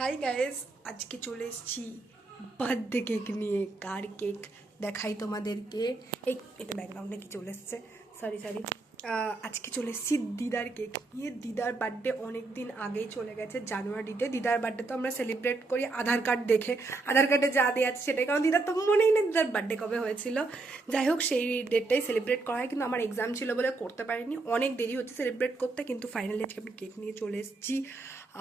Hi guys, আজকে চলে এসেছি বার্থডে কেক নিয়ে। কার কেক দেখাই তোমাদেরকে। এই এটা ব্যাকগ্রাউন্ডে কি চলে এসছে, সরি। আজকে চলে এসেছি দিদার কেক নিয়ে। দিদার বার্থডে অনেক দিন আগেই চলে গেছে, জানুয়ারিতে। দিদার বার্থডে তো আমরা সেলিব্রেট করি আধার কার্ড দেখে, আধার কার্ডে যা দেওয়া আছে সেটাই, কারণ দিদার তো মনেই নেই দিদার বার্থডে কবে হয়েছিল। যাই হোক, সেই ডেটটাই সেলিব্রেট করা হয়, কিন্তু আমার এক্সাম ছিল বলে করতে পারিনি। অনেক দেরি হচ্ছে সেলিব্রেট করতে, কিন্তু ফাইনালি আজকে আমি কেক নিয়ে চলে এসেছি।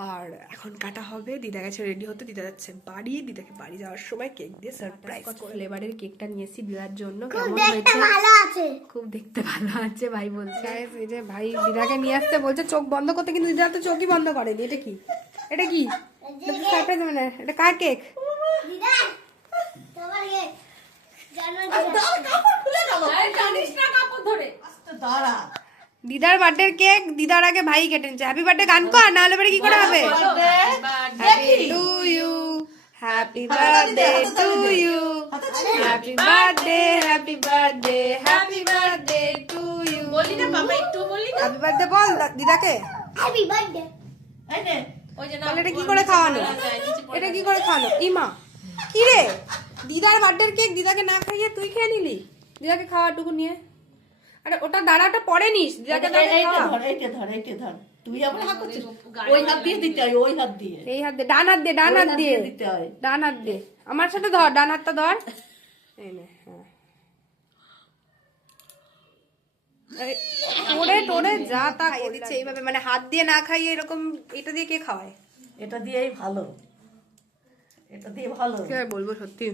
আর এখন কাটা হবে। দিদা গেছে রেডি হতে, দিদা যাচ্ছে বাড়ি। দিদাকে বাড়ি যাওয়ার সময় কেক দিয়ে সারপ্রাইজ ফ্লেভারের কেকটা নিয়েছি দিদার জন্য। কেমন হয়েছে? খুব দেখতে ভালো আছে ভাই বলছে। এই যে ভাই দিদাকে নিয়ে আসতে বলছে চোখ বন্ধ করতে, কিন্তু দিদা তো চোখই বন্ধ করেনি। এটা কি? এটা কি সারপ্রাইজ? মানে এটা কার কেক? দিদা তোমার কেক জানিস না কাপড় ধরে আস্তে দাঁড়া। দিদার বার্থডে কেক দিদার আগে ভাই কেটে নিচ্ছে। হ্যাপি বার্থডে গান কর, না হলে পরে কি করে হবে? Happy to you, happy birthday to you, happy birthday, happy birthday, happy birthday to you. বলি না বাবা, একটু বলি না। হ্যাপি বার্থডে বল দিদাকে। Happy birthday. এই নে ওই যে না, বল এটা কি করে খাওয়ানো? এটা কি করে খাওয়ানো? ইমা কি রে, দিদার বার্থডে কেক দিদাকে না খাইয়ে তুই খেয়ে নিলি? দিদাকে খাওয়াটুকু নিয়ে। আরে ওটা দাঁড়াটা পরে নিস, দিদাকে এইটা ধর, এইটা ধর, এইটা ধর। তুই আবার হাত করছিস, ওই হাত দিয়ে দিতে হয়, ওই হাত দিয়ে। এই হাত দিয়ে, ডান হাত দিয়ে, ডান হাত দিয়ে দিতে হয়। ডান হাত দিয়ে। আমার সাথে ধর, ডান হাতটা ধর। এই নে, হ্যাঁ। টোরে টোরে যা তা খাইয়ে দিচ্ছে এইভাবে, মানে হাত দিয়ে না খাইয়ে এরকম। এটা দিয়ে কে খাওয়ায়? এটা দিয়েই ভালো, এটা দিয়ে ভালো। কি আর বলবো সত্যি।